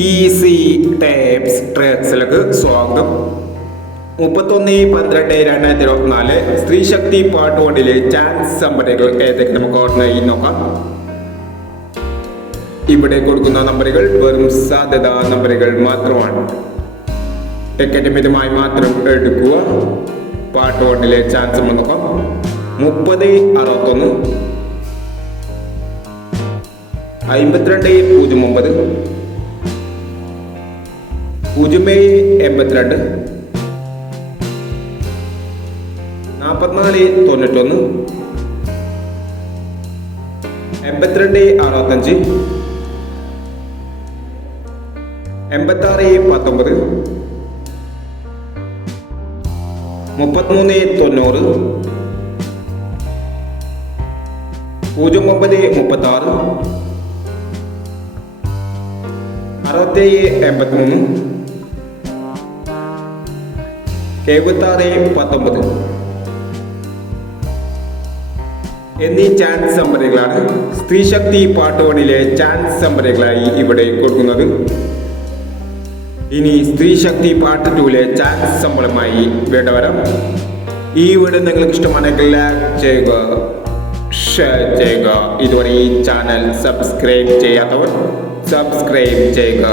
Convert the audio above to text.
Easy tapes ട്രേഡ്സിലേക്ക് സ്വാഗതം. 31/12/2024 സ്ത്രീശക്തി part 1 chance നമ്പറുകൾ ഏതൊക്കെ നമുക്ക് ഓർമ്മയായി നോക്കാം. ഇവിടെ കൊടുക്കുന്ന നമ്പറുകൾ വെറും സാധ്യതാ നമ്പറുകൾ മാത്രമാണ്. ടിക്കറ്റ് മിതമായി മാത്രം എടുക്കുക. പാർട്ട് 1 ചാൻസ് നോക്കാം. 30, 61, 52, 09, 0, 82, 44, 91, 82, 65, 86, 19, 33, 90, 09, 36, 67, 83, 76, 19 എന്നീ ചാൻസ് നമ്പറുകളാണ് സ്ത്രീശക്തി പാർട്ട് 1 ചാൻസ് നമ്പറുകളായി ഇവിടെ കൊടുക്കുന്നത്. ഇനി സ്ത്രീശക്തി പാർട്ട് 2 ചാൻസ് നമ്പറുമായി വീണ്ടും വരാം. ഈ വീഡിയോ നിങ്ങൾക്ക് ഇഷ്ടമാണെങ്കിൽ ലൈക്ക് ചെയ്യുക, ഷെയർ ചെയ്യുക. ഇതുവരെ ഈ ചാനൽ സബ്സ്ക്രൈബ് ചെയ്യാത്തവർ സബ്സ്ക്രൈബ് ചെയ്യുക.